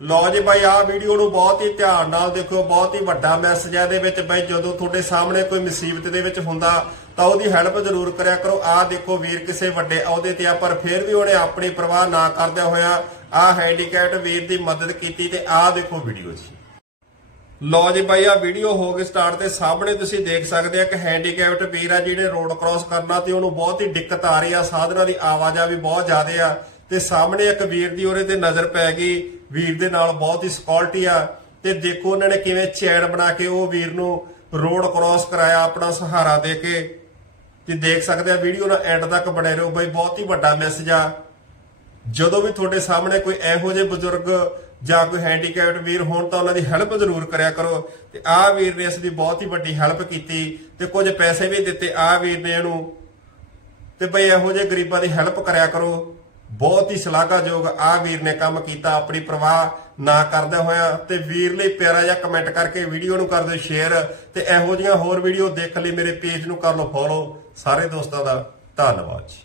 ਲਓ ਜੀ ਬਾਈ, ਆਹ ਵੀਡੀਓ ਨੂੰ ਬਹੁਤ ਹੀ ਧਿਆਨ ਨਾਲ ਦੇਖੋ ਬਹੁਤ ਹੀ ਵੱਡਾ ਮੈਸੇਜ ਹੈ ਇਹਦੇ ਵਿੱਚ ਬਾਈ, ਜਦੋਂ ਤੁਹਾਡੇ ਸਾਹਮਣੇ ਕੋਈ ਮੁਸੀਬਤ ਦੇ ਵਿੱਚ ਹੁੰਦਾ, ਤਾਂ ਉਹਦੀ ਹੈਲਪ ਜ਼ਰੂਰ ਕਰਿਆ ਕਰੋ। ਆਹ ਦੇਖੋ ਵੀਰ ਕਿਸੇ ਵੱਡੇ ਅਹੁਦੇ ਤੇ ਆ, ਪਰ ਫਿਰ ਵੀ ਉਹਨੇ ਆਪਣੀ ਪਰਵਾਹ ਨਾ ਕਰਦਿਆਂ ਹੋਇਆ ਆਹ ਹੈਂਡੀਕੈਪਟ ਵੀਰ ਦੀ ਮਦਦ ਕੀਤੀ ਤੇ ਆਹ ਦੇਖੋ ਵੀਡੀਓ ਜੀ। ਲਓ ਜੀ ਬਾਈ ਆ ਵੀਡੀਓ ਹੋ ਗਈ ਸਟਾਰਟ ਤੇ। ਸਾਹਮਣੇ ਤੁਸੀਂ ਦੇਖ ਸਕਦੇ ਆ ਕਿ ਹੈਂਡੀਕੈਪਟ ਵੀਰ ਆ ਜਿਹੜੇ ਰੋਡ ਕ੍ਰਾਸ ਕਰਨਾ ਤੇ ਉਹਨੂੰ ਬਹੁਤ ਹੀ ਦਿੱਕਤ ਆ ਰਹੀ ਆ, ਸਾਧਨਾਂ ਦੀ ਆਵਾਜਾਈ ਵੀ ਬਹੁਤ ਜ਼ਿਆਦਾ ਆ ਤੇ ਸਾਹਮਣੇ ਇੱਕ ਵੀਰ ਦੀ ਉਹਦੇ ਤੇ ਨਜ਼ਰ ਪੈ ਗਈ। ਵੀਰ ਦੇ ਨਾਲ ਬਹੁਤ ਹੀ ਸਕਿਉਰਟੀ ਆ। ਤੇ ਦੇਖੋ ਉਹਨਾਂ ਨੇ ਕਿਵੇਂ ਚੈਨ ਬਣਾ ਕੇ ਉਹ ਵੀਰ ਨੂੰ ਰੋਡ ਕ੍ਰਾਸ ਕਰਾਇਆ, ਆਪਣਾ ਸਹਾਰਾ ਦੇ ਕੇ। ਤੇ ਦੇਖ ਸਕਦੇ ਆ ਵੀਡੀਓ ਨਾਲ ਐਂਡ ਤੱਕ ਬਣੇ ਰਹੋ। ਬਈ ਬਹੁਤ ਹੀ ਵੱਡਾ ਮੈਸੇਜ ਆ। ਜਦੋਂ ਵੀ ਤੁਹਾਡੇ ਸਾਹਮਣੇ ਕੋਈ ਇਹੋ ਜਿਹੇ ਬਜ਼ੁਰਗ ਜਾਂ ਕੋਈ ਹੈਂਡੀਕੈਪਡ ਵੀਰ ਹੋਣ ਤਾਂ ਉਹਨਾਂ ਦੀ ਹੈਲਪ ਜ਼ਰੂਰ ਕਰਿਆ ਕਰੋ। ਤੇ ਆਹ ਵੀਰ ਨੇ ਇਸ ਦੀ ਬਹੁਤ ਹੀ ਵੱਡੀ ਹੈਲਪ ਕੀਤੀ ਤੇ ਕੁਝ ਪੈਸੇ ਵੀ ਦਿੱਤੇ ਆਹ ਵੀਰ ਨੇ ਇਹਨੂੰ। ਤੇ ਬਈ ਇਹੋ ਜਿਹੇ ਗਰੀਬਾਂ ਦੀ ਹੈਲਪ ਕਰਿਆ ਕਰੋ। ਬਹੁਤ ਹੀ ਸ਼ਲਾਘਾਯੋਗ ਆਹ ਵੀਰ ਨੇ ਕੰਮ ਕੀਤਾ, ਆਪਣੀ ਪ੍ਰਵਾਹ ਨਾ ਕਰਦੇ ਹੋਇਆ ਤੇ ਵੀਰ ਲਈ ਪਿਆਰਾ ਜਿਹਾ ਕਮੈਂਟ ਕਰਕੇ ਵੀਡੀਓ ਨੂੰ ਕਰ ਦਿਓ ਸ਼ੇਅਰ ਤੇ ਇਹੋ ਜਿਹੀਆਂ ਹੋਰ ਵੀਡੀਓ ਦੇਖਣ ਲਈ ਮੇਰੇ ਪੇਜ ਨੂੰ ਕਰ ਲਓ ਫੋਲੋ ਸਾਰੇ ਦੋਸਤਾਂ ਦਾ ਧੰਨਵਾਦ ਜੀ।